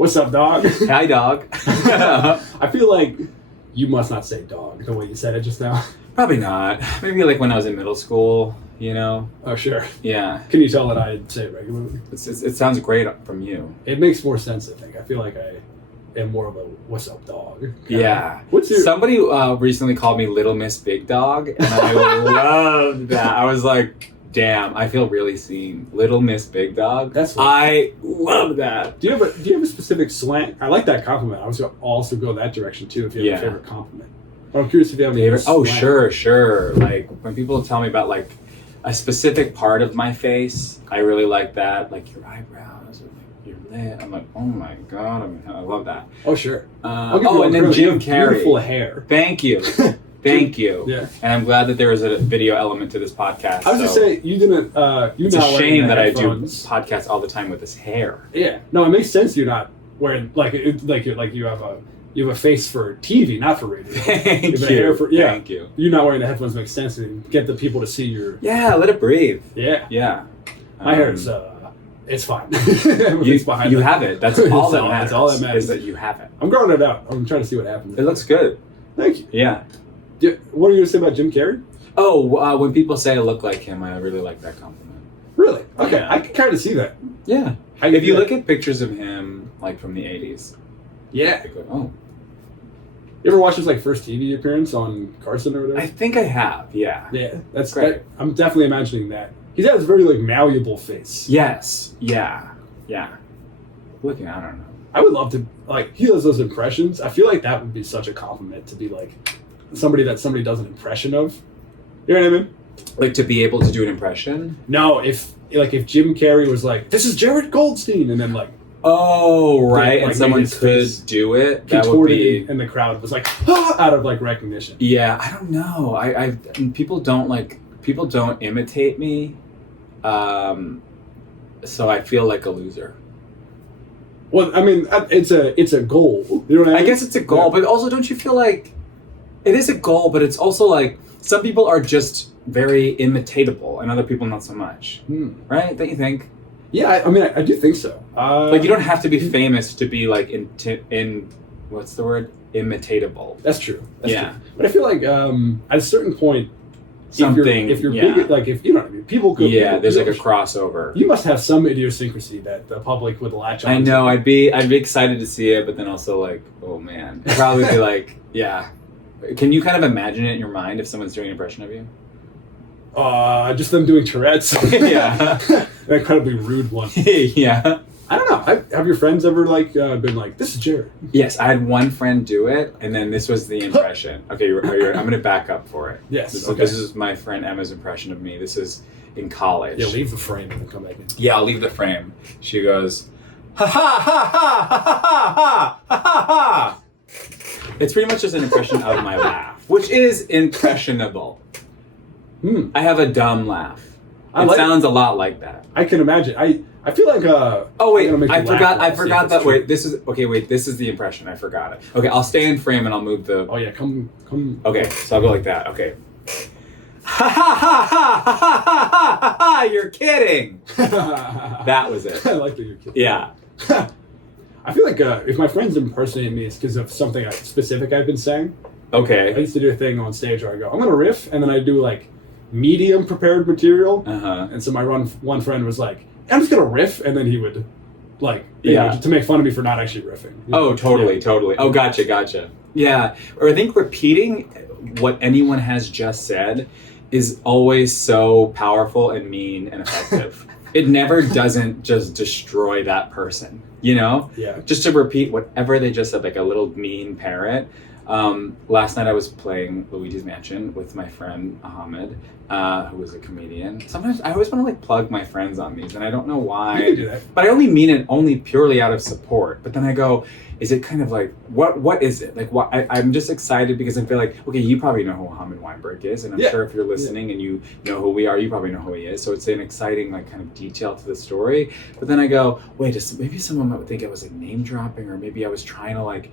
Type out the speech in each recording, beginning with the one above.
What's up, dog? Hi, dog. I feel like you must not say dog the way you said it just now. Probably not. Maybe like when I was in middle school, you know? Oh, sure. Yeah. Can you tell that I say it regularly? It sounds great from you. It makes more sense, I think. I feel like I am more of a what's up, dog. Yeah. What's your... Somebody recently called me Little Miss Big Dog, and I loved that. I was like, damn, I feel really seen. Little Miss Big Dog. That's I love that. Do you have a specific slang? I like that compliment. I was going to also go that direction too if you have a favorite compliment. But I'm curious if you have any Oh, sure. Like when people tell me about like a specific part of my face, I really like that. Like your eyebrows, or like your lip. I'm like, oh my god, I love that. Oh, sure. And then Jim Carrey. Beautiful hair. Thank you. Thank you. Yeah. And I'm glad that there was a video element to this podcast. I was just saying, you didn't. It's a shame that I do podcasts all the time with this hair. Yeah. No, it makes sense. You're not wearing like you have a face for TV, not for radio. Thank you. Thank you. You not wearing the headphones makes sense to get the people to see your. Yeah, let it breathe. Yeah. Yeah. My hair is it's fine. you have it. That's all that matters. That's all that matters. Is that you have it. I'm growing it out. I'm trying to see what happens. It looks good. Thank you. Yeah. What are you going to say about Jim Carrey? Oh, when people say I look like him, I really like that compliment. Really? Okay, Yeah. I can kind of see that. Yeah. If you look at pictures of him, like from the 80s. Yeah. You go, oh. You ever watch his like first TV appearance on Carson or whatever? I think I have, yeah. Yeah, that's great. I'm definitely imagining that. He's got this very like malleable face. Yes. Yeah. Looking, I don't know. I would love to, like, he does those impressions. I feel like that would be such a compliment to be like somebody does an impression of. You know what I mean? Like to be able to do an impression? No, if Jim Carrey was like, this is Jared Goldstein, and then like, oh, right, like, and someone could do it, that would be... And the crowd was like, ah, out of like recognition. Yeah, I don't know. I people don't imitate me, so I feel like a loser. Well, I mean, it's a goal. You know what I mean? I guess it's a goal, but also don't you feel like it is a goal, but it's also like some people are just very imitatable and other people not so much. Right? Don't you think? Yeah, I mean, I do think so. Like you don't have to be famous to be like in what's the word? Imitatable. That's true. That's yeah. true. But I feel like at a certain point, something if you're big, like if you know what I mean, people could. Yeah, there's like a crossover. You must have some idiosyncrasy that the public would latch on. I know. I'd be excited to see it, but then also like, oh man, I'd probably be like, yeah. Can you kind of imagine it in your mind if someone's doing an impression of you? Just them doing Tourette's. Yeah. An incredibly rude one. Yeah. I don't know. Have your friends ever like been like, this is Jared? Yes, I had one friend do it, and then this was the impression. Okay, I'm going to back up for it. Yes. This is my friend Emma's impression of me. This is in college. Yeah, leave the frame and then come back in. Yeah, I'll leave the frame. She goes, ha ha ha ha ha ha ha ha ha ha. It's pretty much just an impression of my laugh, which is impressionable. I have a dumb laugh. It sounds a lot like that. I can imagine. I feel like oh wait, I forgot that. Wait, this is the impression. I forgot it. Okay, I'll stay in frame and I'll move the. Oh yeah, come. Okay, so I'll go like that. Okay. Ha ha ha ha ha ha ha ha! You're kidding. That was it. I like that you're kidding. Yeah. I feel like if my friends impersonate me, it's because of something specific I've been saying. Okay. I used to do a thing on stage where I go, I'm gonna riff, and then I do like medium prepared material. And so my one friend was like, I'm just gonna riff, and then he would like to make fun of me for not actually riffing. Oh, totally. Oh, gotcha. Yeah, or I think repeating what anyone has just said is always so powerful and mean and effective. It never doesn't just destroy that person, you know? Yeah. Just to repeat whatever they just said, like a little mean parrot. Last night I was playing Luigi's Mansion with my friend Ahmed, who was a comedian. Sometimes I always want to like plug my friends on these, and I don't know why. You can do that. But I only mean it only purely out of support. But then I go, is it kind of like what is it? Like I'm just excited because I feel like, okay, you probably know who Ahmed Weinberg is, and I'm sure if you're listening and you know who we are, you probably know who he is. So it's an exciting like kind of detail to the story. But then I go, wait, maybe someone might think I was like name dropping, or maybe I was trying to like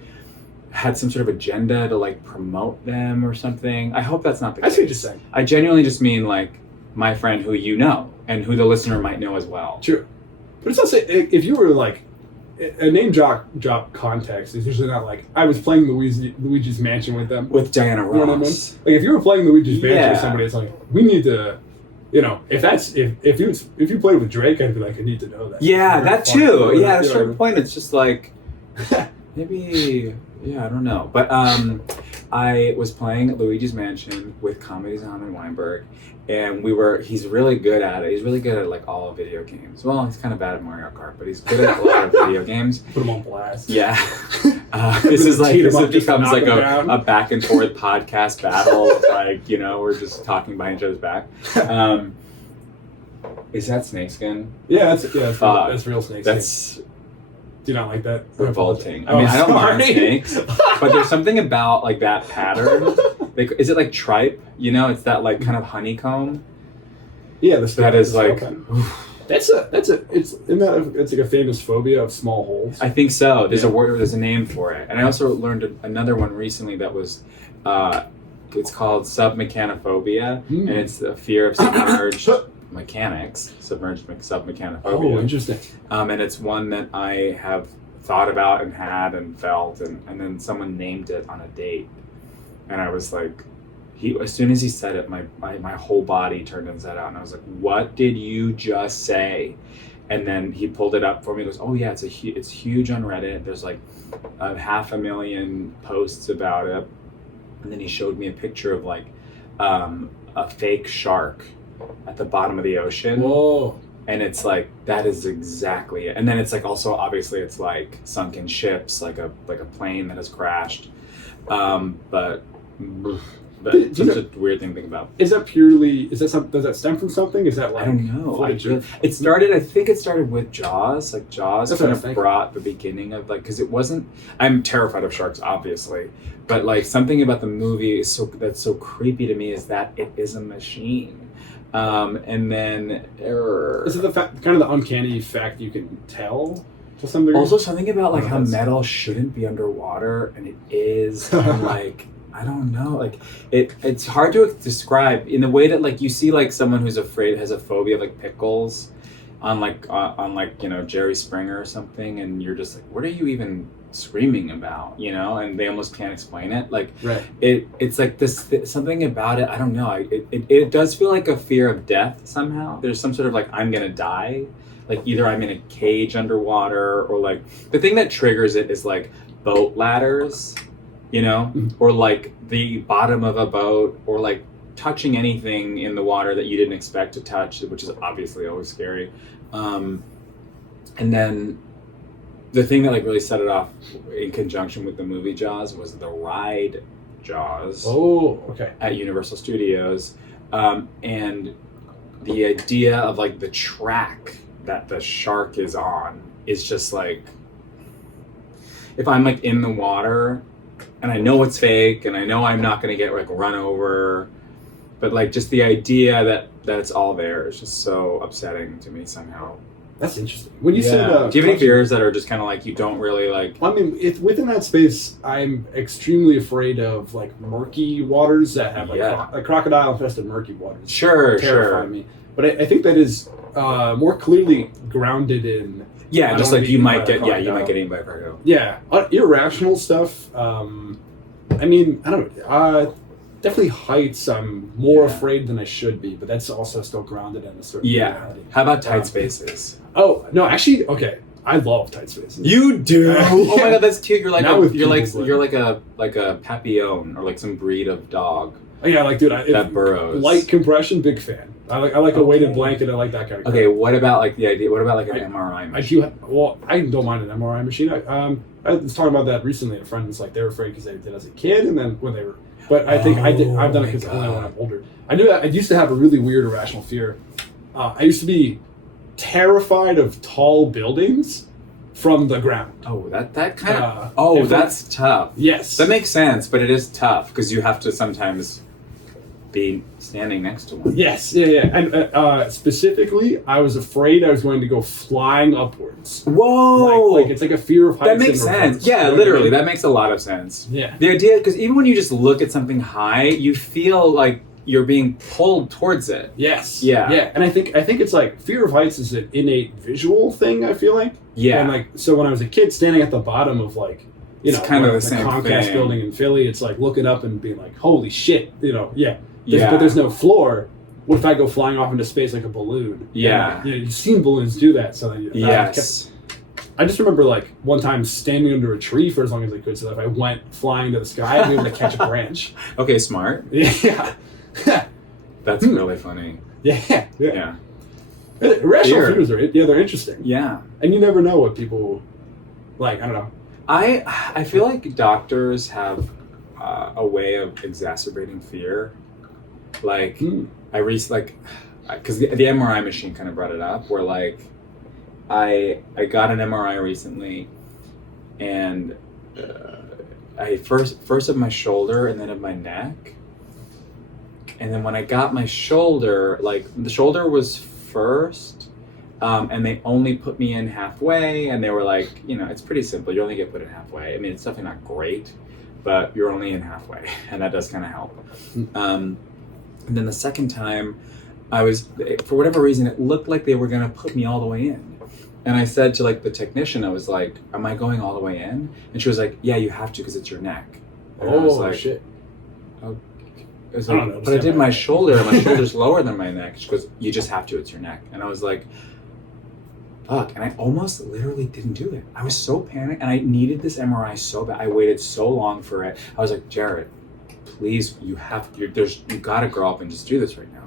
had some sort of agenda to like promote them or something. I hope that's not the case. I see what you're saying. I genuinely just mean like my friend who you know and who the listener might know as well. True. But it's also, if you were like a name drop context is usually not like I was playing Luigi's Mansion with them with Diana Ross. You know what I mean? Like if you were playing Luigi's Mansion with somebody, it's like we need to, if you played with Drake, I'd be like I need to know that. Yeah, that too. Yeah, at a certain point, it's just like maybe. Yeah, I don't know, but I was playing Luigi's Mansion with Comedies on and Weinberg, and he's really good at it. He's really good at like all video games. Well, he's kind of bad at Mario Kart, but he's good at a lot of video games. Put him on blast. Yeah. This becomes like a back and forth podcast battle. Like, we're just talking behind each other's back. Is that snakeskin? Yeah, that's real snakeskin. Do you not like that? Revolting. I mean, I don't mind snakes, but there's something about like that pattern. Like, is it like tripe? It's that like kind of honeycomb. Yeah, that is like. It's like a famous phobia of small holes. I think so. There's a name for it, and I also learned another one recently that was. It's called submechanophobia, and it's the fear of submerged. Mechanics, submechanophobia. Oh, interesting. And it's one that I have thought about and had and felt, and then someone named it on a date, and I was like, as soon as he said it, my whole body turned inside out, and I was like, what did you just say? And then he pulled it up for me. He goes, oh yeah, it's huge on Reddit. There's like 500,000 posts about it, and then he showed me a picture of like a fake shark at the bottom of the ocean. Whoa. And it's like that is exactly it. And then it's like also obviously it's like sunken ships, like a plane that has crashed. But it's such a weird thing to think about. Does that stem from something? Is that like I don't know. I think it started with Jaws. Like Jaws kind of brought the beginning of like because it wasn't I'm terrified of sharks, obviously. But like something about the movie that's so creepy to me is that it is a machine. And then is it kind of the uncanny fact you can tell to some degree? Also something about like how metal shouldn't be underwater and it is and like I don't know like it's hard to describe in the way that like you see like someone who's has a phobia of like pickles on Jerry Springer or something and you're just like what are you even screaming about and they almost can't explain it like right. It's like this something about it I don't know it does feel like a fear of death somehow there's some sort of like I'm gonna die like either I'm in a cage underwater or like the thing that triggers it is like boat ladders or like the bottom of a boat or like touching anything in the water that you didn't expect to touch which is obviously always scary and then the thing that like really set it off in conjunction with the movie Jaws was the ride Jaws. Oh, okay. At Universal Studios, and the idea of like the track that the shark is on is just like if I'm like in the water and I know it's fake and I know I'm not going to get like run over, but like just the idea that it's all there is just so upsetting to me somehow. That's interesting. When you said, do you have any fears that are just kind of like you don't really like? I mean, within that space, I'm extremely afraid of like murky waters that have like crocodile-infested murky waters. Sure. Me, but I think that is more clearly grounded in. Yeah, just like you might get eaten by a crocodile. Yeah, irrational stuff. I mean, I don't know. Definitely heights. I'm more afraid than I should be, but that's also still grounded in a certain reality. How about tight spaces? Oh no, actually, okay. I love tight spaces. You do? Oh my god, that's cute. You're like you're like a papillon or like some breed of dog. Oh, yeah, like dude, that burrows. Light compression, big fan. I like a weighted blanket. I like that kind of. Okay, what about like the idea? What about like an MRI machine? I don't mind an MRI machine. I was talking about that recently. A friend was like they were afraid because they did it as a kid, and then when they were. But I think I've done it because only when I'm older. I knew that I used to have a really weird irrational fear. I used to be terrified of tall buildings from the ground. Oh, that kind of. That's tough. Yes, that makes sense, but it is tough because you have to sometimes be standing next to one. Yes, yeah, and specifically, I was afraid I was going to go flying upwards. Whoa! Like it's like a fear of heights. That makes sense. Yeah, literally, that makes a lot of sense. Yeah. The idea, because even when you just look at something high, you feel like you're being pulled towards it. Yes. Yeah. Yeah, and I think it's like fear of heights is an innate visual thing. I feel like Yeah. And like, so when I was a kid, standing at the bottom of like, you It's know, kind of the the same Comcast thing. building in Philly, it's like looking up and being like, holy shit, you know, Yeah. But there's no floor. What if I go flying off into space like a balloon? Yeah. And, you know, you've seen balloons do that. So then, Yes. I just remember like one time standing under a tree for as long as I could, so that if I went flying to the sky, I'd be able to catch a branch. Okay, smart. Yeah. That's really funny. Yeah. Yeah. Irrational Fear. fears are, they're interesting. Yeah. And you never know what people like. I don't know. I feel like doctors have a way of exacerbating fear. Like because the MRI machine kind of brought it up, where like I got an MRI recently, and I first of my shoulder and then of my neck, and then when I got my shoulder, like the shoulder was first, and they only put me in halfway, and they were like, you know, it's pretty simple. You only get put in halfway. I mean, it's definitely not great, but you're only in halfway, and that does kind of help. And then the second time, for whatever reason, it looked like they were going to put me all the way in. And I said to like the technician, I was like, am I going all the way in? And she was like, yeah, you have to because it's your neck. And I was like, shit. Oh. I was like, but I did my shoulder, and my shoulder's lower than my neck. She goes, you just have to, it's your neck. And I was like, fuck. And I almost literally didn't do it. I was so panicked, and I needed this MRI so bad. I waited so long for it. I was like, Jared, please, you gotta grow up and just do this right now.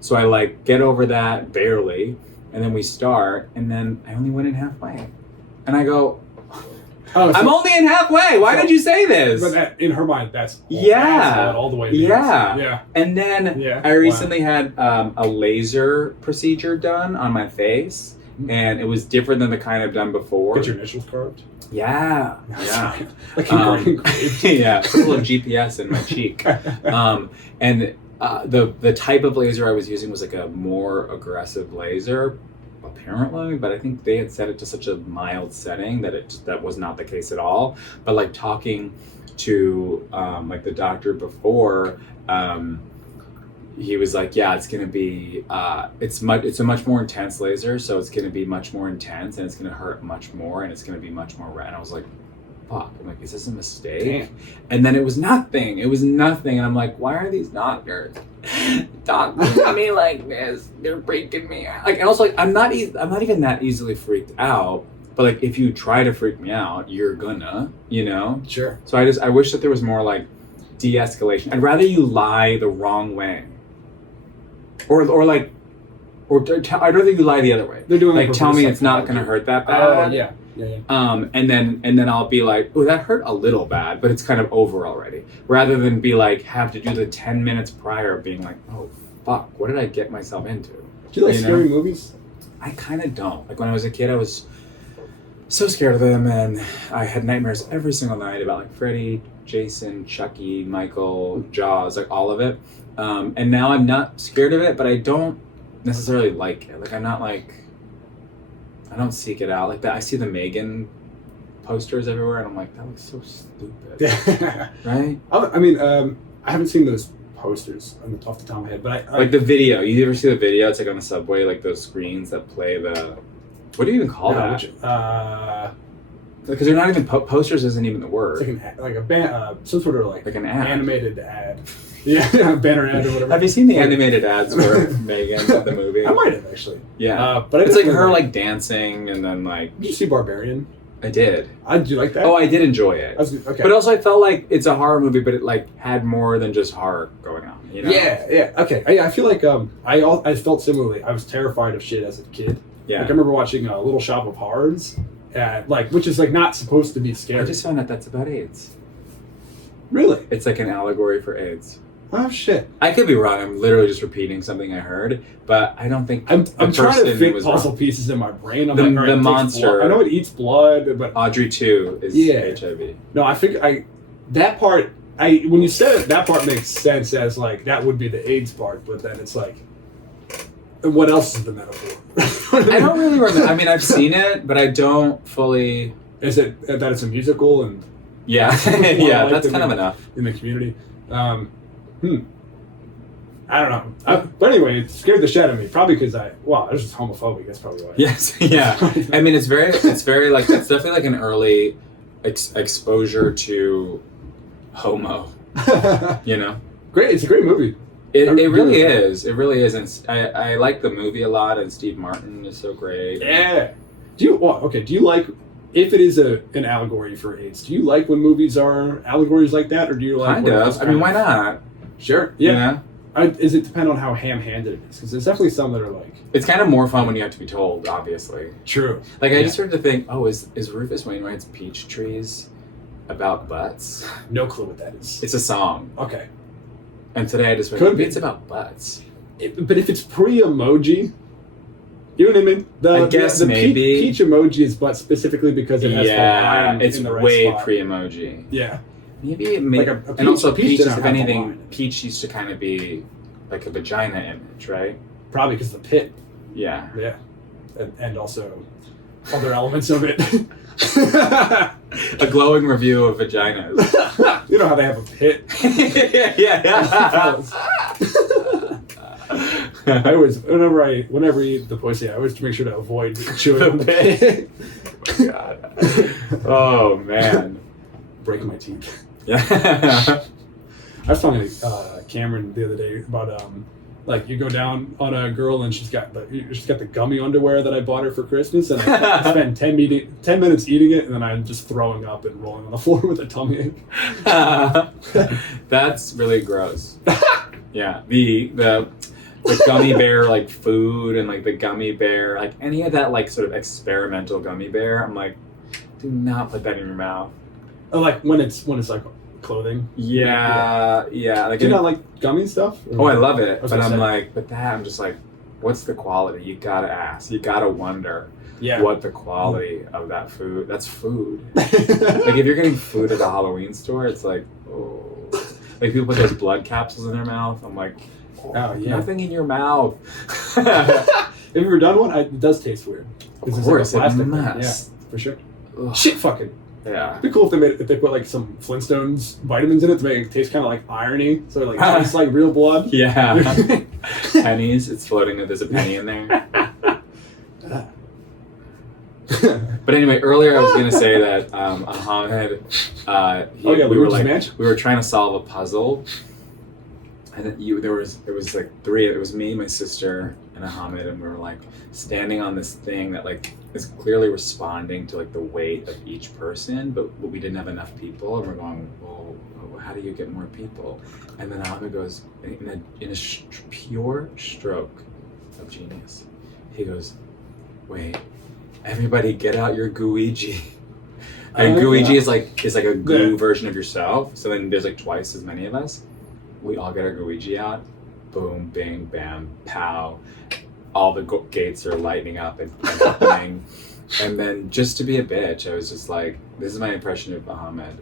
So I like get over that barely, and then we start, and then I only went in halfway. And I go, I'm only in halfway. Why did you say this? But that, in her mind, that's all the way. Yeah. And then I recently had a laser procedure done on my face, and it was different than the kind I've done before. Get your initials carved? Yeah. Like engraved. Yeah, put a little GPS in my cheek. And the type of laser I was using was like a more aggressive laser, apparently, but I think they had set it to such a mild setting that was not the case at all. But like talking to like the doctor before, he was like, yeah, it's gonna be it's a much more intense laser, so it's gonna be much more intense, and it's gonna hurt much more, and it's gonna be much more red. And I was like, fuck, I'm like, is this a mistake? Damn. And then it was nothing, and I'm like, why are these doctors talking to me like this? They're freaking me out. Like, and also, like, I'm not even that easily freaked out, but like, if you try to freak me out, you're gonna, you know? Sure. So I wish that there was more like de-escalation. I'd rather you lie the wrong way, or I'd rather you lie the other way. They're doing like, tell me it's not gonna hurt that bad. Yeah. And then I'll be like, oh, that hurt a little bad, but it's kind of over already. Rather than be like, have to do the 10 minutes prior of being like, oh, fuck, what did I get myself into? Do you like scary movies? I kind of don't. Like when I was a kid, I was so scared of them, and I had nightmares every single night about like Freddy, Jason, Chucky, Michael, Jaws, like all of it. And now I'm not scared of it, but I don't necessarily like it. Like I'm not like, I don't seek it out like that. I see the Megan posters everywhere, and I'm like, that looks so stupid. Yeah. Right? I mean, I haven't seen those posters off the top of my head, but I like the video. You ever see the video? It's like on the subway, like those screens that play the. What do you even call that? Because they're not even posters. Isn't even the word. It's like a band, some sort of like an ad. Animated ad. Yeah, banner ad or whatever. Have you seen the animated ads for Megan, the movie? I might have actually. Yeah, but it's like her like dancing, and then like. Did you see Barbarian? I did. Did you like that? Oh, I did enjoy it. Okay. But also, I felt like it's a horror movie, but it like had more than just horror going on. You know? Yeah. Okay. I feel like I felt similarly. I was terrified of shit as a kid. Yeah. Like I remember watching Little Shop of Horrors, which is like not supposed to be scary. I just found out that's about AIDS. Really? It's like an allegory for AIDS. Oh shit! I could be wrong. I'm literally just repeating something I heard, but I don't think I'm trying to fit puzzle pieces in my brain. I'm like, the monster. I know it eats blood, but Audrey 2 is HIV. No, I think that part. When you said it, that part makes sense as like that would be the AIDS part, but then it's like, what else is the metaphor? I don't really remember. I mean, I've seen it, but I don't fully. Is it that it's a musical and? Yeah, yeah, that's kind of enough in the community. I don't know. But anyway, it scared the shit out of me. Probably because I was just homophobic. That's probably why. Yes, yeah. I mean, it's very like, it's definitely like an early exposure to homo, you know? Great. It's a great movie. It really is. It really is. And I like the movie a lot, and Steve Martin is so great. Yeah. Do you like, if it is an allegory for AIDS, do you like when movies are allegories like that, or do you like... Kind of. I mean, why not? Sure. Yeah. You know? Does it depend on how ham-handed it is? Because there's definitely some that are like... It's kind of more fun when you have to be told, obviously. True. Like, I just started to think, is Rufus Wainwright's Peach Trees about butts? No clue what that is. It's a song. Okay. And today I just went, maybe it's about butts. But if it's pre-emoji... You know what I mean? I guess the maybe. Peach emoji is butt specifically because it has the line it's in the right way spot. pre-emoji. Yeah. Maybe it may, like a peach, and also peach peach, doesn't if have the anything, line. peach used to kind of be like a vagina image, right? Probably because of the pit. Yeah. Yeah. And also other elements of it. A glowing review of vaginas. You know how they have a pit? yeah. I always, whenever I eat the pussy, I always make sure to avoid chewing on the pit. God. Oh, man. Break my teeth. Yeah. I was talking to Cameron the other day about like you go down on a girl and she's got the gummy underwear that I bought her for Christmas, and I spend 10 minutes eating it, and then I'm just throwing up and rolling on the floor with a tummy ache. That's really gross. Yeah, the gummy bear like food and like the gummy bear, like any of that like sort of experimental gummy bear, I'm like, do not put that in your mouth. Oh, like when it's like clothing. Yeah. Like, do you not like gummy stuff? Oh, I love it, but I'm just like, what's the quality? You gotta ask. You gotta wonder. Yeah. What the quality of that food? That's food. Like if you're getting food at a Halloween store, it's like, oh. Like people put those blood capsules in their mouth. I'm like, oh yeah. Nothing in your mouth. Have you ever done one? It does taste weird. Of course, like it must. Yeah, for sure. Ugh. Shit, fucking. Yeah. It'd be cool if they put like some Flintstones vitamins in it to make it taste kind of like irony. So it like tastes like real blood. Yeah. Pennies. It's floating. There's a penny in there. But anyway, earlier I was going to say that Ahmed, we were trying to solve a puzzle, and it was me, my sister, and Ahmed, and we were like standing on this thing that like is clearly responding to like the weight of each person, but we didn't have enough people, and we're going, well, how do you get more people? And then Ahmed goes in a pure stroke of genius. He goes, wait. Everybody get out your Gooigi. And Gooigi is like a goo version of yourself. So then there's like twice as many of us. We all get our Gooigi out. Boom, bing, bam, pow. All the gates are lighting up and opening. And then just to be a bitch, I was just like, this is my impression of Ahmed.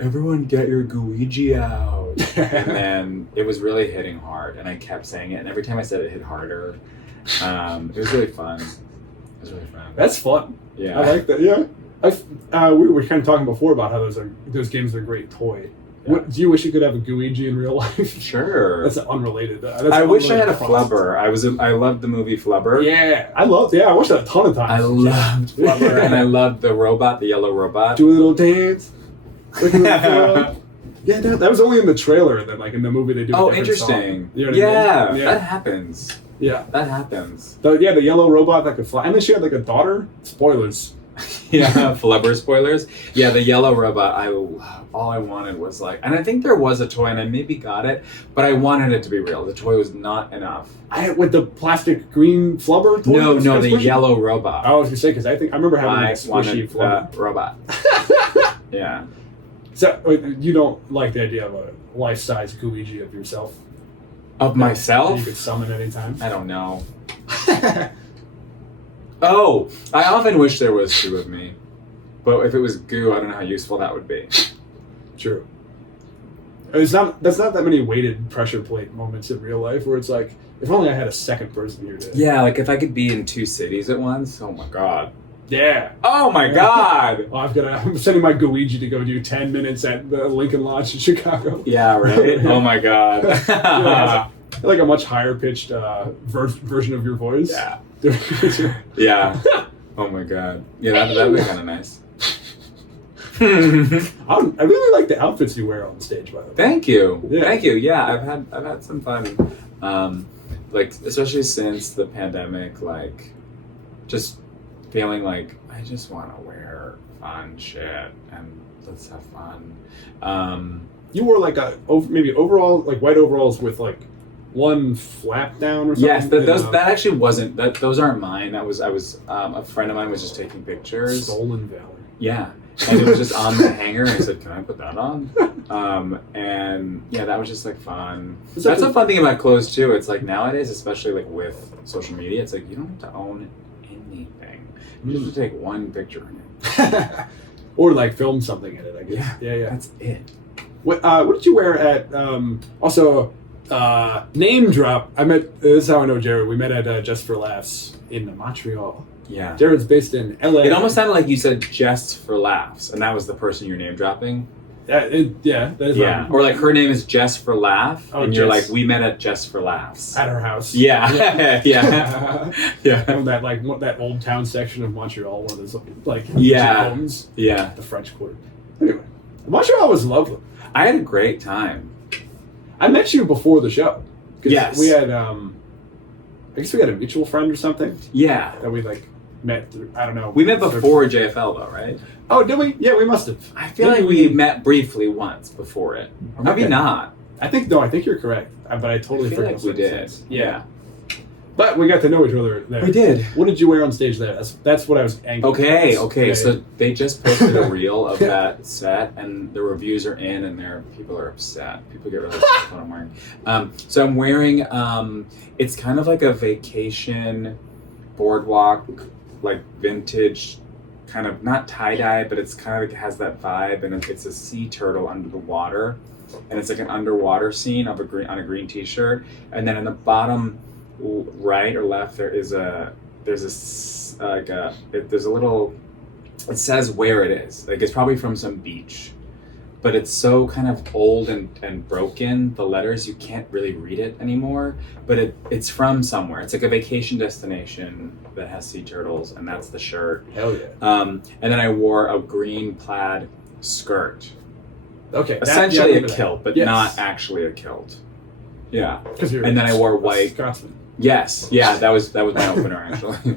Everyone get your Gooigi out. And then it was really hitting hard. And I kept saying it. And every time I said it hit harder. It was really fun. It was really fun. That's fun. Yeah, I like that. Yeah, we were kind of talking before about how those games are a great toy. Yeah. Do you wish you could have a Gooigi in real life? Sure. That's unrelated. I wish I had a Flubber. I loved the movie Flubber. Yeah, I watched that a ton of times. I loved Flubber, and I loved the robot, the yellow robot. Do a little dance. Yeah, that was only in the trailer, and then like in the movie they do. Oh, interesting. Song. You know what I mean? That happens. Yeah, that happens. The yellow robot that could fly, and then she had like a daughter. Spoilers. Yeah, Flubber spoilers. Yeah, the yellow robot. All I wanted was like, and I think there was a toy, and I maybe got it, but I wanted it to be real. The toy was not enough. With the plastic green Flubber toy. No, the yellow robot. I was gonna say because I remember having a squishy Flubber robot. Yeah. So you don't like the idea of a life-size Gooigi of yourself? Of myself? That you could summon anytime? I don't know. Oh, I often wish there was two of me. But if it was goo, I don't know how useful that would be. True. That's not that many weighted pressure plate moments in real life where it's like, if only I had a second person here to... Yeah, like if I could be in two cities at once, oh my god. Yeah. Oh my god! Well, I'm sending my Luigi to go do 10 minutes at the Lincoln Lodge in Chicago. Yeah, right? Oh my god. like a much higher pitched version of your voice. Yeah. Yeah. Oh my god. Yeah, that'd be kind of nice. I really like the outfits you wear on stage, by the way. Thank you. Yeah. Thank you. Yeah, I've had some fun. Like especially since the pandemic, like just feeling like I just want to wear fun shit and let's have fun. You wore like maybe overall, like white overalls with like one flap down or something. Yes, that actually wasn't that. Those aren't mine. I was a friend of mine was just taking pictures. Stolen valor. Yeah, and it was just on the hanger. And I said, "Can I put that on?" And yeah, that was just like fun. That's a fun thing about clothes too. It's like nowadays, especially like with social media, it's like you don't have to own anything. You just have to take one picture in it, or like film something in it. I guess. Yeah. That's it. What did you wear at also name drop? I met this is how I know Jared. We met at Just for Laughs in Montreal. Yeah. Jared's based in LA. It almost sounded like you said Just for Laughs, and that was the person you're name dropping. That is Or like her name is Jess for Laugh, and you're Jess. like, we met at Just for Laughs. At her house. Yeah. Yeah. That old town section of Montreal, one of those like homes. Yeah. The French Quarter. Anyway, Montreal was lovely. I had a great time. I met you before the show. Yes. We had I guess we had a mutual friend or something. Yeah. That we like met through, I don't know. We met before JFL though, right? Oh, did we? Yeah, we must have. I feel like we met briefly once before it. Or maybe not. I think you're correct. But I totally feel forgot. like we did. Yeah. But we got to know each other there. We did. What did you wear on stage there? That's what I was angry Okay. Yeah. So they just posted a reel of that set, and the reviews are in, and people are upset. People get really upset what I'm wearing. So I'm wearing. It's kind of like a vacation boardwalk, like vintage, kind of not tie dye, but it's kind of like has that vibe, and it's a sea turtle under the water, and it's like an underwater scene of on a green T-shirt, and then in the bottom right or left there's a little, it says where it is, like it's probably from some beach, but it's so kind of old and broken, the letters, you can't really read it anymore, but it's from somewhere. It's like a vacation destination that has sea turtles, and that's the shirt. Hell yeah. And then I wore a green plaid skirt. Okay. Essentially a kilt, but not actually a kilt. Yeah. And then I wore white. Scotsman. Yes, yeah, that was my opener actually.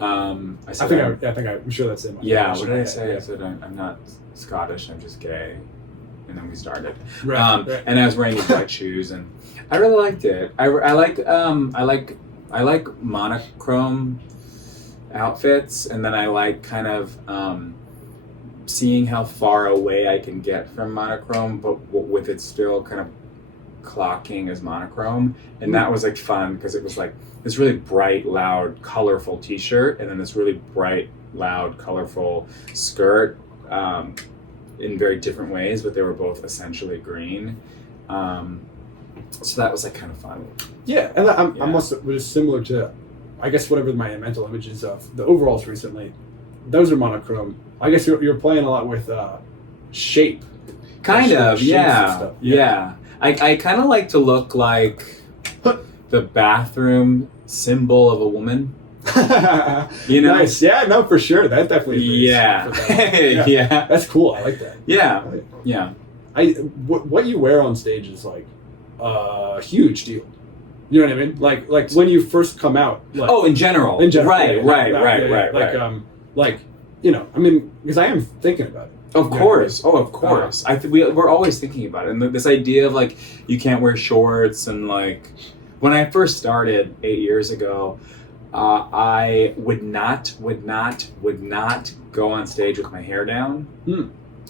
I'm sure that's it. Yeah, what did I say? I said I'm not Scottish, I'm just gay, and then we started. Right. And I was wearing these white shoes, and I really liked it. I like monochrome outfits, and then I like kind of seeing how far away I can get from monochrome, but with it still kind of clocking as monochrome, and that was like fun because it was like this really bright, loud, colorful T-shirt, and then this really bright, loud, colorful skirt in very different ways, but they were both essentially green. So that was like kind of fun. Yeah, and I'm also was similar to, I guess, whatever my mental images of the overalls recently. Those are monochrome. I guess you're playing a lot with shape. Kind of, yeah. I kind of like to look like the bathroom symbol of a woman. You know? Nice. Yeah, no, for sure. That definitely. Yeah. Yeah. That's cool. I like that. Yeah. Yeah. What you wear on stage is like a huge deal. You know what I mean? Like when you first come out. Like, in general. Right. Like, you know, I mean, because I am thinking about it. Of course. Of course. We're always thinking about it. And this idea of like, you can't wear shorts, and like, when I first started 8 years ago, I would not go on stage with my hair down.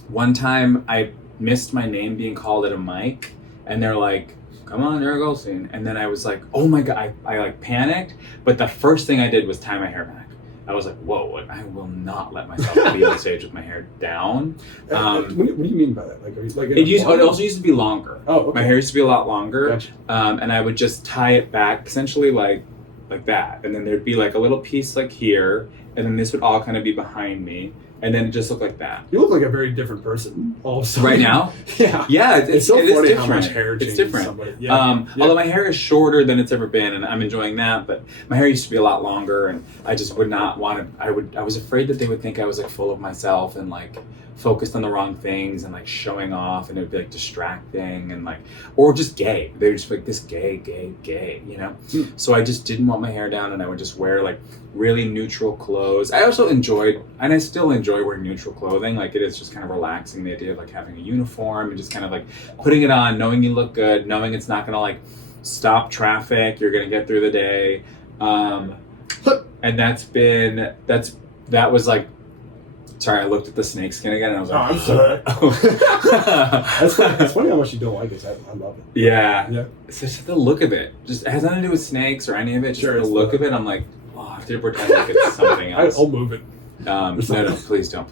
One time I missed my name being called at a mic, and they're like, come on, Eric Goldstein. And then I was like, oh my God, I like panicked. But the first thing I did was tie my hair back. I was like, whoa, I will not let myself be on stage with my hair down. What do you mean by that? It also used to be longer. Oh, okay. My hair used to be a lot longer. Gotcha. And I would just tie it back, essentially like that. And then there'd be like a little piece like here, and then this would all kind of be behind me. and then it just looked like that. You look like a very different person all of a sudden. Right now? Yeah. Yeah, it's so it funny is how different. much hair changes. It's different. Somebody. Yeah. Although my hair is shorter than it's ever been, and I'm enjoying that, but my hair used to be a lot longer, and I just would not want to. I was afraid that they would think I was like full of myself and like focused on the wrong things and like showing off, and it would be like distracting and like, or just gay. They were just like this gay, you know? So I just didn't want my hair down, and I would just wear like really neutral clothes. I also enjoyed, and I still enjoy wearing neutral clothing. Like it is just kind of relaxing, the idea of like having a uniform and just kind of like putting it on, knowing you look good, knowing it's not gonna like stop traffic, you're gonna get through the day. And that was like, sorry, I looked at the snake skin again, and I was like, I'm sorry. It's funny how much you don't like it. I love it. Yeah. It's just the look of it. Just it has nothing to do with snakes or any of it. Just the look of it. I'm like, oh, I have to pretend like it's something else. I'll move it. No, please don't.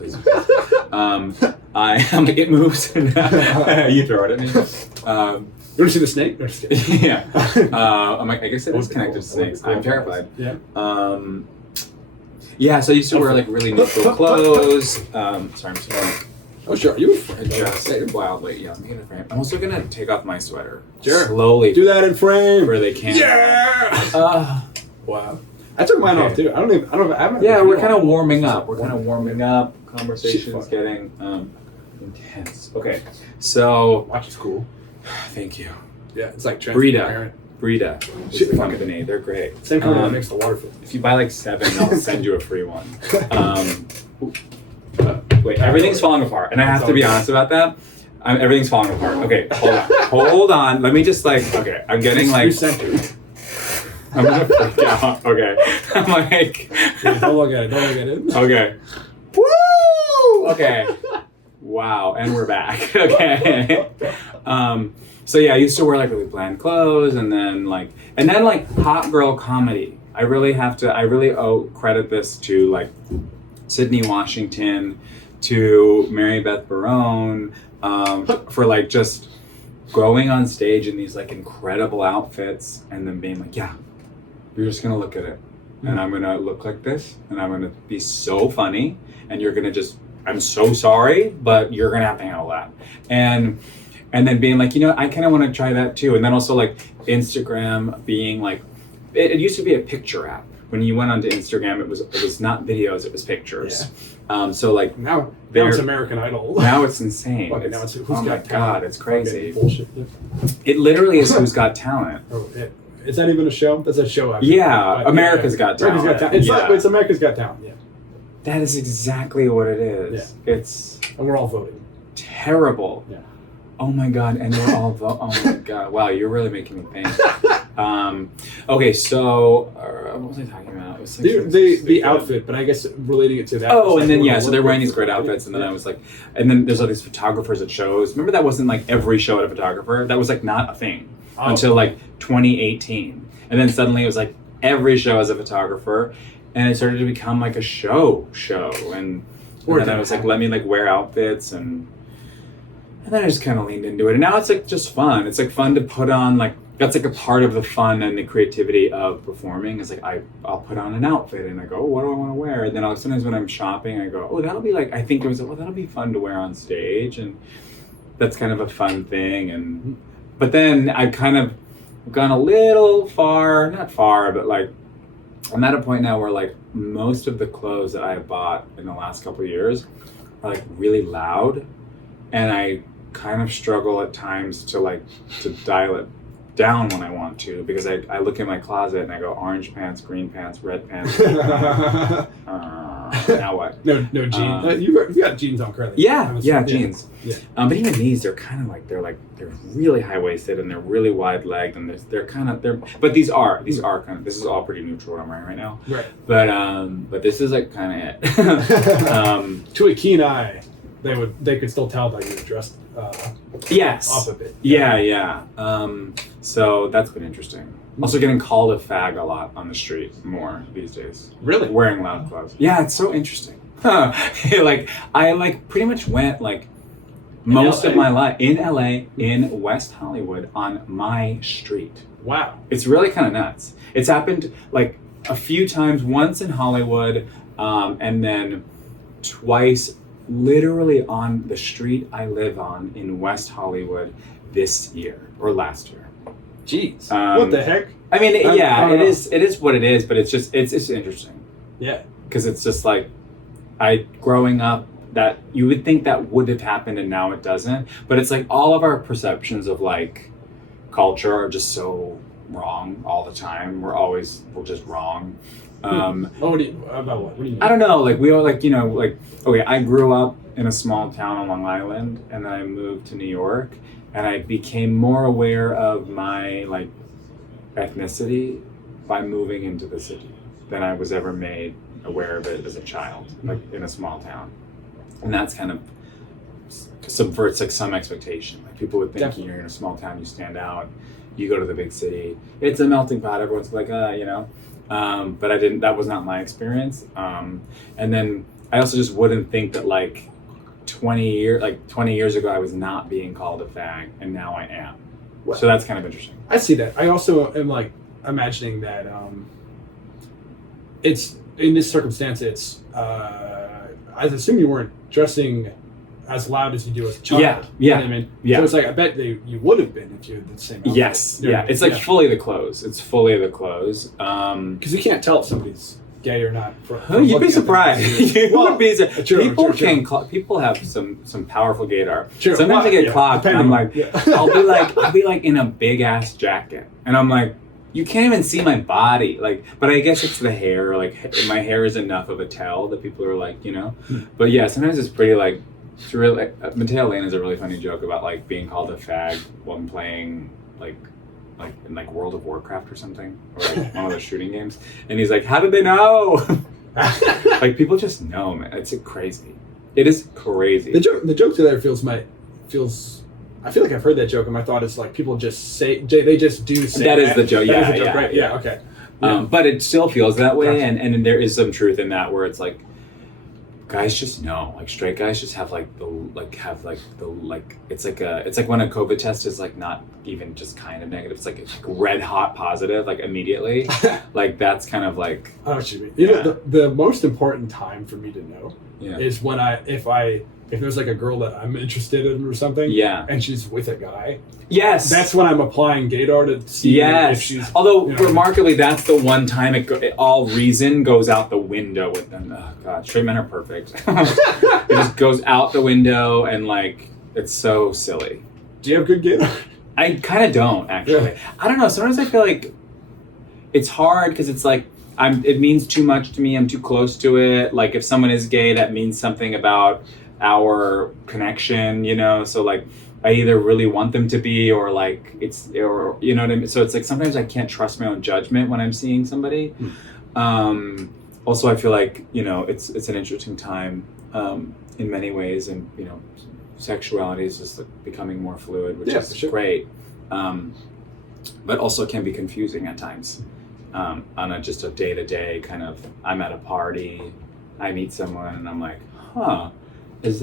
I'm like, it moves. You throw it at me. You want to see the snake? No, just kidding. Yeah. I'm like, I guess it is connected to snakes. I'm terrified. Yeah. Yeah, so I used to wear like really neutral clothes. Sorry, I'm just gonna Oh, sure. You adjust it wildly. Yeah, I'm making a frame. I'm also gonna take off my sweater. Sure. Slowly. Do that in frame. Where they can. Yeah. Wow. I took mine off too. I haven't. Yeah, we're kind of warming up. Conversation's getting intense. Okay, so watch is cool. Thank you. Yeah, it's like Brita is the company. They're great. Same company that makes the water filters. If you buy like 7, I'll send you a free one. Wait, everything's falling apart, and I have to be honest about that. Everything's falling apart. Okay, hold on. Let me just like. Okay, I'm getting like. I'm gonna freak out. Okay, I'm like. Don't look at it. Okay. Woo! Okay. Wow, and we're back. Okay. So yeah, I used to wear like really bland clothes, and then like hot girl comedy. I really owe credit this to like Sydney Washington, to Mary Beth Barone, for like just going on stage in these like incredible outfits, and then being like, yeah, you're just gonna look at it, and I'm gonna look like this, and I'm gonna be so funny, and you're gonna just, I'm so sorry, but you're gonna have to handle that, and then being like, you know, I kind of want to try that too. And then also like Instagram being like, it used to be a picture app. When you went onto Instagram, it was not videos, it was pictures. Yeah. So like now it's American Idol. Now it's insane. Okay, now it's Who's oh Got my Talent. God, it's crazy. Bullshit. Yeah. It literally is Who's Got Talent. Oh, is that even a show? That's a show. Yeah, America's Got Talent. America's Got Talent. It's America's Got Talent. Yeah. That is exactly what it is. Yeah. It's and we're all voting. Terrible. Yeah. Oh my God, and we're all oh my God, wow, you're really making me think. Okay, so what was I talking about? It was like the outfit, but I guess relating it to that. Oh, and then so they're wearing these great outfits, and then I was like, and then there's all these photographers at shows. Remember that wasn't like every show at a photographer. That was like not a thing until like 2018, and then suddenly it was like every show has a photographer, and it started to become like a show, and then I was like, let me like wear outfits and then I just kind of leaned into it. And now it's like just fun. It's like fun to put on, like, that's like a part of the fun and the creativity of performing. It's like I'll put on an outfit and I go, oh, what do I want to wear? And then sometimes when I'm shopping, I go, oh, that'll be like, I think it was, oh, that'll be fun to wear on stage. And that's kind of a fun thing. But then I've kind of gone a little far, not far, but like, I'm at a point now where like most of the clothes that I have bought in the last couple of years are like really loud. And I kind of struggle at times to dial it down when I want to, because I look in my closet and I go orange pants, green pants, red pants. Now what? No jeans. You've got jeans on currently. Yeah, jeans. Yeah. But even these, they're kind of like they're really high waisted and they're really wide legged and but these are kind of, this is all pretty neutral what I'm wearing right now. Right. But this is like kind of it. To a keen eye, they could still tell that you were dressed yes. off of it. Yeah. So that's been interesting. Also getting called a fag a lot on the street more these days. Really? Wearing loud clothes. Yeah, it's so interesting. Like I pretty much went like most of my life in LA, in West Hollywood, on my street. Wow. It's really kind of nuts. It's happened like a few times, once in Hollywood, and then twice, literally on the street I live on in West Hollywood this year or last year. Jeez, what the heck? I mean, it is what it is, but it's interesting. Yeah, because it's just like growing up, that you would think that would have happened and now it doesn't, but it's like all of our perceptions of like culture are just so wrong all the time. We're just wrong. What do you mean? I don't know, like we all like, you know, like, okay, I grew up in a small town on Long Island and then I moved to New York and I became more aware of my like ethnicity by moving into the city than I was ever made aware of it as a child, like in a small town. And that's kind of subverts like some expectation. Like people would think you're in a small town, you stand out, you go to the big city, it's a melting pot, everyone's like, you know. But that was not my experience. And then I also just wouldn't think that like 20 years ago I was not being called a fag and now I am. Well, so that's kind of interesting. I see that. I also am like imagining that it's in this circumstance, it's I assume you weren't dressing as loud as you do as a child. Yeah. You know what I mean? Yeah. So it's like, I bet you would have been if you had the same outfit. Yes. Yeah. It's like fully the clothes. It's fully the clothes. Because you can't tell if somebody's gay or not. You'd be surprised. Would be True. People have some powerful gaydar. True. Sometimes I get clocked and I'm like, I'll be like in a big ass jacket. And I'm like, you can't even see my body, like, but I guess it's the hair, like my hair is enough of a tell that people are like, you know. But yeah, sometimes it's pretty like, it's really, Mateo Lane has a really funny joke about like being called a fag when playing like in like World of Warcraft or something, or like one of those shooting games, and he's like, how did they know? Like people just know, man. It's crazy. It is crazy. The joke to that feels. I feel like I've heard that joke, and my thought is like people just say they just do say that. Is the joke? That is the joke, right? Yeah. Okay. Yeah. But it still feels that way, and there is some truth in that, where it's like guys just know, like straight guys just have like it's like when a COVID test is like not even just kind of negative, it's like red hot positive, like immediately. Like that's kind of like, I know what you mean. You know, the most important time for me to know is when if there's like a girl that I'm interested in or something, and she's with a guy, that's when I'm applying gaydar to see if she's. Although remarkably, that's the one time all reason goes out the window with them. Oh God, straight men are perfect. It just goes out the window, and like it's so silly. Do you have good gaydar? I kind of don't actually. Yeah. I don't know. Sometimes I feel like it's hard because it's like it means too much to me. I'm too close to it. Like if someone is gay, that means something about our connection, you know, so like I either really want them to be or like or you know what I mean, so it's like sometimes I can't trust my own judgment when I'm seeing somebody. Also I feel like, you know, it's an interesting time in many ways, and you know, sexuality is just like becoming more fluid, which is great, but also can be confusing at times on just a day-to-day kind of, I'm at a party, I meet someone and I'm like, are we, is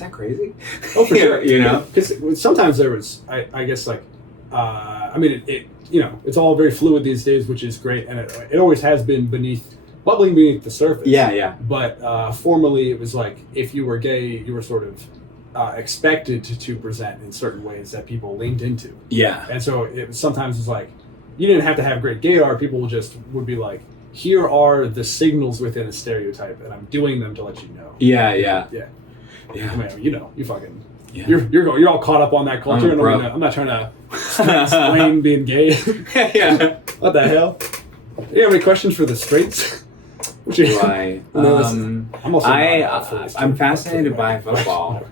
that crazy? Oh, for sure. You know? Because sometimes there was, I guess, like, I mean, it you know, it's all very fluid these days, which is great, and it always has been bubbling beneath the surface. Yeah. But formerly, it was like, if you were gay, you were sort of expected to present in certain ways that people leaned into. Yeah. And so sometimes it's like, you didn't have to have great gaydar, people would be like, here are the signals within a stereotype, and I'm doing them to let you know. Yeah. I mean, you know, you fucking, you're all caught up on that culture, and I'm not trying to explain being gay. Yeah. What the hell? Do you have any questions for the straights? I'm fascinated by football.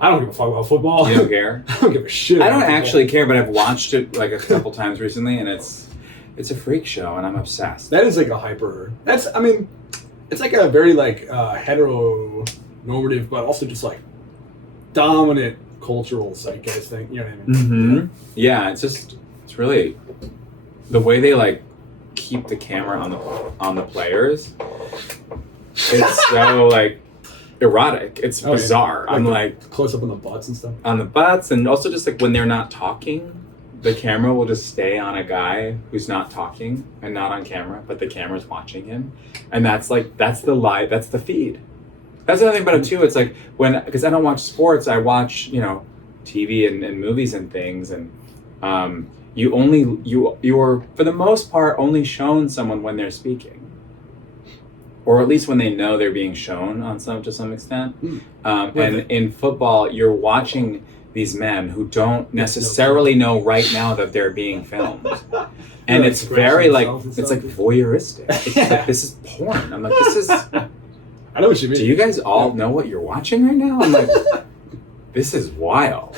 I don't give a fuck about football. You don't care? I don't give a shit. I don't actually care, but I've watched it like a couple times recently, and it's a freak show, and I'm obsessed. That is like it's like a very like heteronormative, but also just like dominant cultural zeitgeist thing. You know what I mean? Mm-hmm. Yeah, it's really the way they like keep the camera on the players. It's so like erotic. It's bizarre. Yeah. I'm like close up on the butts and stuff. On the butts, and also just like when they're not talking, the camera will just stay on a guy who's not talking and not on camera, but the camera's watching him. And that's the feed. That's the other thing about it too. It's like because I don't watch sports, I watch, TV and movies and things. And you're for the most part only shown someone when they're speaking. Or at least when they know they're being shown to some extent. And in football, you're watching these men who don't necessarily know right now that they're being filmed. And it's very it's like voyeuristic. It's like, this is porn. I'm like, this is... I know what you mean. Do you guys all know what you're watching right now? I'm like, this is wild.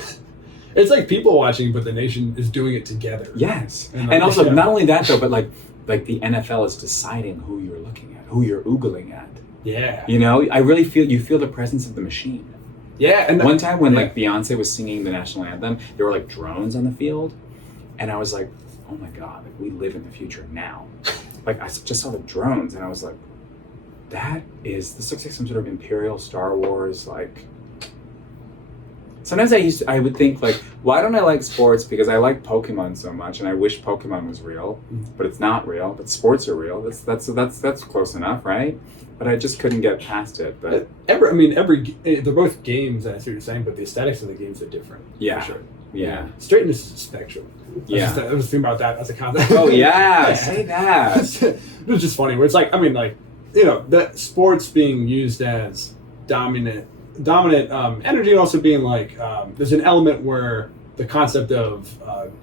It's like people watching, but the nation is doing it together. Yes. And also, not only that though, but like the NFL is deciding who you're looking at, who you're oogling at. Yeah. I really feel the presence of the machine. Yeah. And one time when like Beyonce was singing the national anthem, there were like drones on the field, and I was like, oh my God, like we live in the future now. Like I just saw the drones, and I was like, this looks like some sort of Imperial Star Wars like. Sometimes I would think like, why don't I like sports? Because I like Pokemon so much, and I wish Pokemon was real, but it's not real. But sports are real. That's close enough, right? But I just couldn't get past it. But they're both games. I see what you're saying, but the aesthetics of the games are different. Yeah, for sure. Yeah. Straightness is a spectrum. Yeah. I was thinking about that as a concept. Oh yeah, say that. It's just funny. Where it's like, the sports being used as dominant energy, and also being like there's an element where the concept of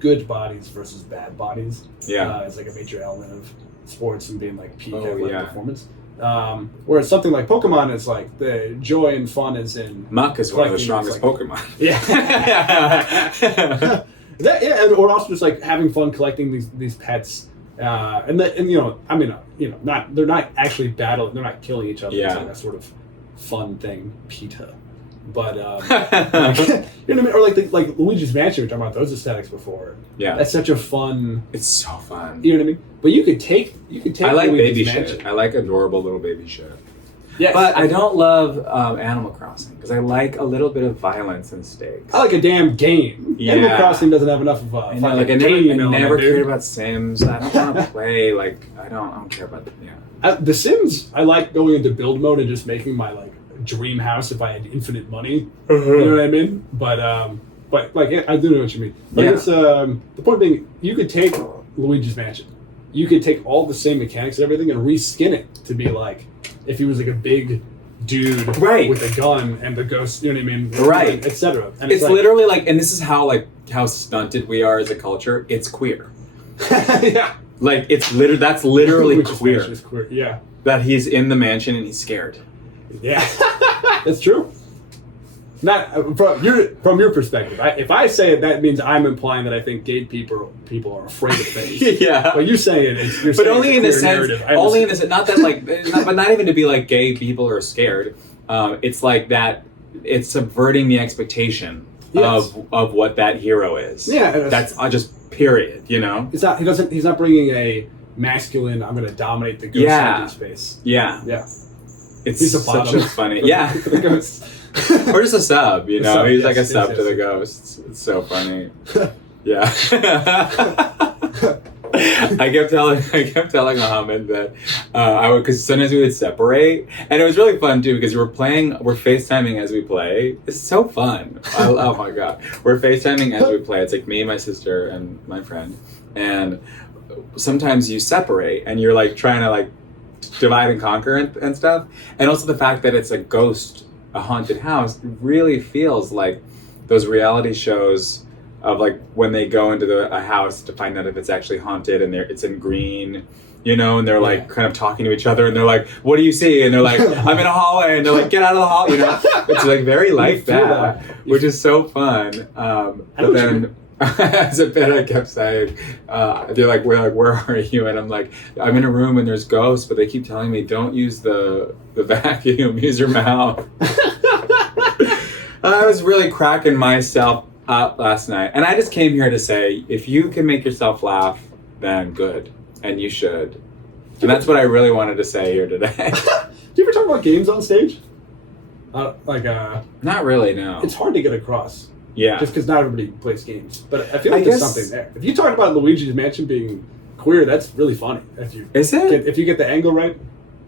good bodies versus bad bodies is like a major element of sports and being like peak athletic performance. Whereas something like Pokemon is like the joy and fun is in Muck is one of the strongest Pokemon. Yeah. Or also just like having fun collecting these pets. They're not actually battling, they're not killing each other. It's like a sort of fun thing, PETA. But you know what I mean? Or like Luigi's Mansion, we were talking about those aesthetics before. Yeah, that's such a fun. It's so fun. You know what I mean? But you could take. I like Luigi's baby Mansion. shit. I like adorable little baby shit. Yes. But I don't love Animal Crossing because I like a little bit of violence and stakes. I like a damn game. Yeah. Animal Crossing doesn't have enough of a I never cared about Sims. I don't want to play I don't care about The Sims. I like going into build mode and just making my dream house if I had infinite money. You know what I mean? But I do know what you mean. But it's the point being, you could take Luigi's Mansion. You could take all the same mechanics and everything and reskin it to be like if he was like a big dude with a gun and the ghost, you know what I mean? Right. Etc. And it's literally and this is how stunted we are as a culture. It's queer. Yeah. That's literally queer. Is queer. Yeah. That he's in the mansion and he's scared. Yeah. That's true. Not from your perspective. If I say it, that means I'm implying that I think gay people are afraid of things. Yeah. But you saying it, you're but saying only it's in the sense. narrative. Only in the sense. Not that but not even to be like gay people are scared. It's like that. It's subverting the expectation of what that hero is. Yeah. That's just period. It's not. He's not bringing a masculine. I'm going to dominate the ghost space. Yeah. Yeah. It's such a funny. For the ghosts. Or just a sub, he's like a sub to the yes. ghosts. It's so funny. Yeah. I kept telling Muhammad that because sometimes we would separate, and it was really fun too because we're FaceTiming as we play. It's so fun. Oh my God, we're FaceTiming as we play. It's like me, my sister, and my friend, and sometimes you separate and you're like trying to divide and conquer and stuff, and also the fact that it's a haunted house really feels like those reality shows of when they go into a house to find out if it's actually haunted and it's in green, and they're kind of talking to each other and they're like, what do you see? And they're like, I'm in a hallway, and they're like, get out of the hall, It's very like that, which is so fun. But then as a bit I kept saying, they're like, where are you? And I'm like, I'm in a room and there's ghosts, but they keep telling me don't use the vacuum, use your mouth. I was really cracking myself up last night, and I just came here to say, if you can make yourself laugh, then good, and you should. And that's what I really wanted to say here today. Do you ever talk about games on stage? Not really, no. It's hard to get across. Yeah. Just because not everybody plays games. But I feel like there's something there. If you talk about Luigi's Mansion being queer, that's really funny. Is it? If you get the angle right.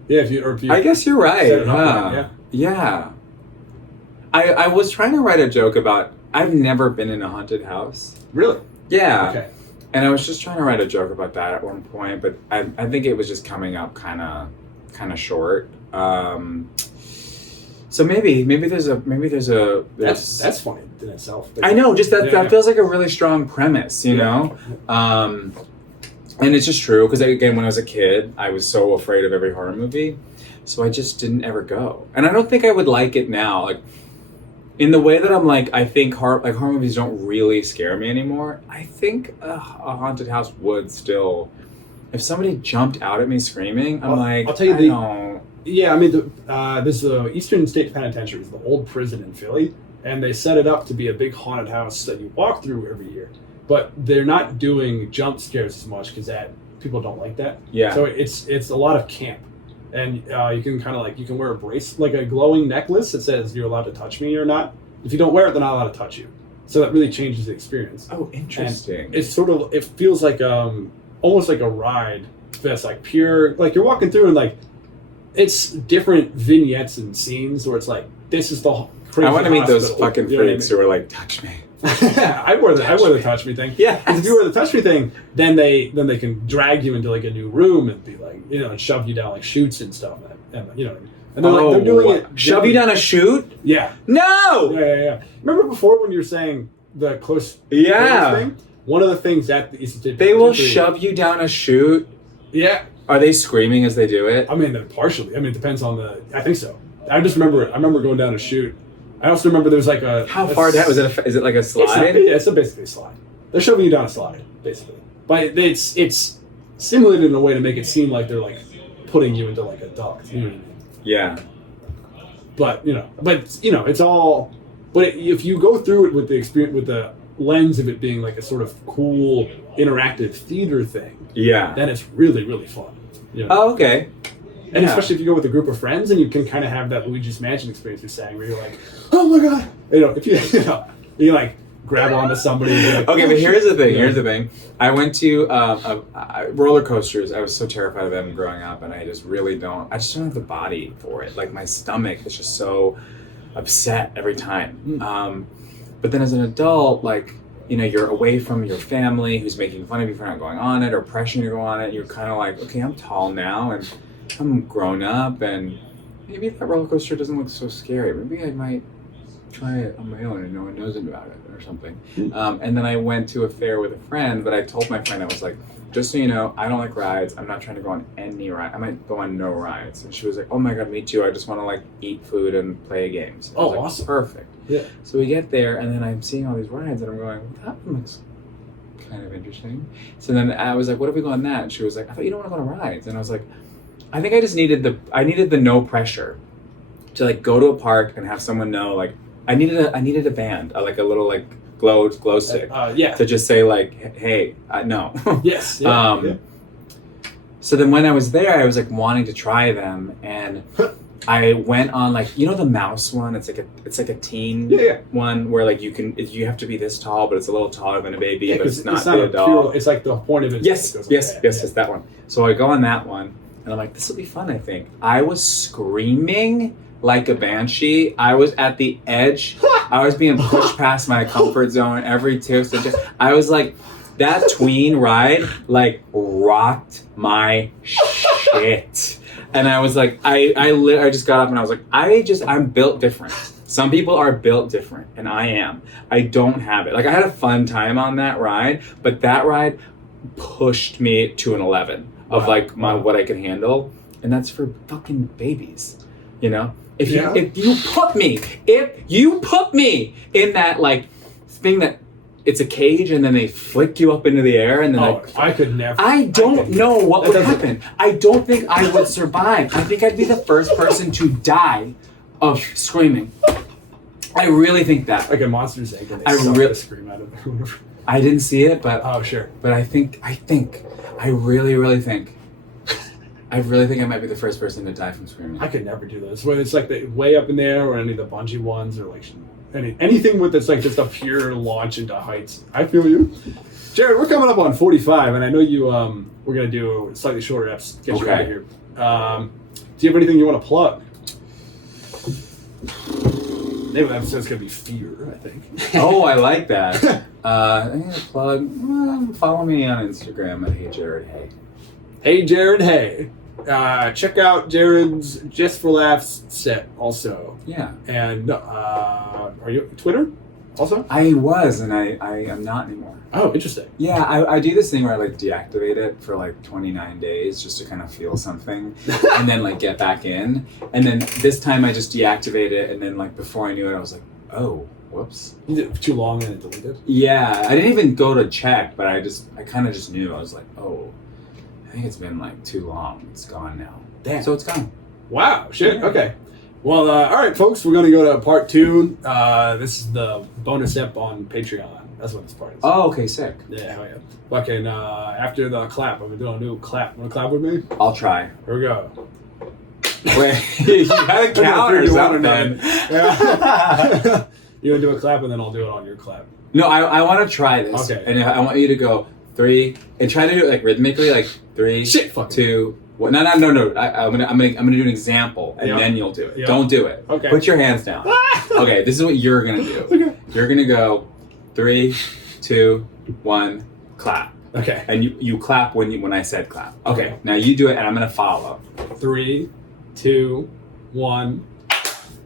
Yeah, if you I guess you're right. set it up right, Yeah. I was trying to write a joke about I've never been in a haunted house. Really? Yeah. Okay. And I was just trying to write a joke about that at one point, but I think it was just coming up kind of short. So maybe there's that's funny in itself. I know, just that feels like a really strong premise, you know? And it's just true, because again, when I was a kid, I was so afraid of every horror movie, so I just didn't ever go. And I don't think I would like it now. Like, in the way that I'm like, I think horror movies don't really scare me anymore. I think a haunted house would still. If somebody jumped out at me screaming, I'm I'll tell you know. Yeah, I mean, there's the Eastern State Penitentiary, the old prison in Philly, and they set it up to be a big haunted house that you walk through every year. But they're not doing jump scares as much because people don't like that. Yeah. So it's a lot of camp. And you can kind of like, you can wear a bracelet, like a glowing necklace that says you're allowed to touch me or not. If you don't wear it, they're not allowed to touch you. So that really changes the experience. Oh, interesting. And it's sort of, it feels like almost like a ride that's like pure, like you're walking through and like, it's different vignettes and scenes where it's like, this is the crazy I want to meet those hospital. fucking freaks who are like, touch me. I wear the touch me thing. Yeah. If you wear the touch me thing, then they can drag you into like a new room and be like, and shove you down like chutes and stuff, and and they're doing it. Shove you down a chute? Yeah. No. Yeah. Remember before when you were saying the close thing? One of the things that they will shove you down a chute. Yeah. Are they screaming as they do it? I mean, partially. I mean, it depends on I think so. I remember going down a chute. I also remember there was like a... How far down? Is it like a slide? It's basically a slide. They're shoving you down a slide, basically. But it's simulated in a way to make it seem like they're like putting you into like a duct. You know what I mean? Yeah. But it's all... But if you go through it with the experience, with the lens of it being like a sort of cool, interactive theater thing, then it's really, really fun. You know? Oh, okay. And especially if you go with a group of friends, and you can kind of have that Luigi's Mansion experience you're saying, where you're like, oh my god, if you like grab onto somebody. And like, okay, but here's the thing. I went to roller coasters. I was so terrified of them growing up, and I just don't have the body for it. Like my stomach is just so upset every time. But then as an adult, like, you're away from your family who's making fun of you for not going on it or pressuring you to go on it. You're kind of like, okay, I'm tall now and I'm grown up, and maybe that roller coaster doesn't look so scary. Maybe I might try it on my own and no one knows about it or something. And then I went to a fair with a friend, but I told my friend, I was like, just so you know, I don't like rides. I'm not trying to go on any ride. I might go on no rides. And she was like, oh my god, me too. I just want to like eat food and play games. And I was like, awesome. Perfect. Yeah. So we get there, and then I'm seeing all these rides, and I'm going, well, that one looks kind of interesting. So then I was like, what if we go on that? And she was like, I thought you don't want to go on rides. And I was like, I think I just needed the no pressure to like go to a park and have someone know, like, I needed a band, like a little like glow stick, to just say like, hey, no. Yes. So then when I was there, I was like wanting to try them, and I went on like, the mouse one. It's like a teen one where like you have to be this tall, but it's a little taller than a baby, but it's not the adult. It's like the point of it. Yes, that one. So I go on that one, and I'm like, this will be fun, I think. I was screaming like a banshee. I was at the edge. I was being pushed past my comfort zone every 2 inches. I was like, that tween ride like rocked my shit. And I was like, I just got up and I was like, I'm built different. Some people are built different, and I am. I don't have it. Like, I had a fun time on that ride, but that ride pushed me to an 11 of like what I could handle, and that's for fucking babies, If you put me in that like thing that it's a cage and then they flick you up into the air and then I could never. I don't know what would happen. I don't think I would survive. I think I'd be the first person to die of screaming. I really think that. Like a Monsters Inc. and they really scream out of it. I didn't see it, but sure. But I really, really think I really think I might be the first person to die from screaming. I could never do this. Whether it's like the way up in there or any of the bungee ones or like anything with that's like just a pure launch into heights. I feel you. Jared, we're coming up on 45, and I know you. We're gonna do slightly shorter eps. Get you out of here. Do you have anything you want to plug? Maybe that episode's gonna be fear. I think. Oh, I like that. I'm gonna plug. Follow me on Instagram at Hey Jared Hey. Hey Jared Hey. Check out Jared's Just for Laughs set also. Yeah. And are you Twitter also? I was, and I am not anymore. Oh, interesting. Yeah, I do this thing where I like deactivate it for like 29 days just to kind of feel something and then like get back in. And then this time I just deactivate it, and then like before I knew it, I was like, oh, whoops. You did it too long and it deleted? Yeah, I didn't even go to check, but I kind of just knew. I was like, oh, I think it's been like too long. It's gone now. Damn. So it's gone. Wow, shit, okay. Well, all right, folks, we're going to go to part 2. This is the bonus ep on Patreon. That's what this part is. Oh, okay, sick. Yeah, hell yeah. Fucking, after the clap, I'm doing a new clap. Want to clap with me? I'll try. Here we go. Wait, you gotta count or something. Yeah. You want to do a clap, and then I'll do it on your clap. No, I want to try this. Okay. And I want you to go 3, and try to do it like rhythmically, like 3, Shit, fuck 2, 1. No. I'm gonna do an example, and then you'll do it. Yep. Don't do it. Okay. Put your hands down. Okay, this is what you're gonna do. Okay. You're gonna go 3, 2, 1, clap. Okay. And you clap when I said clap. Okay. Now you do it, and I'm gonna follow. 3, 2, 1.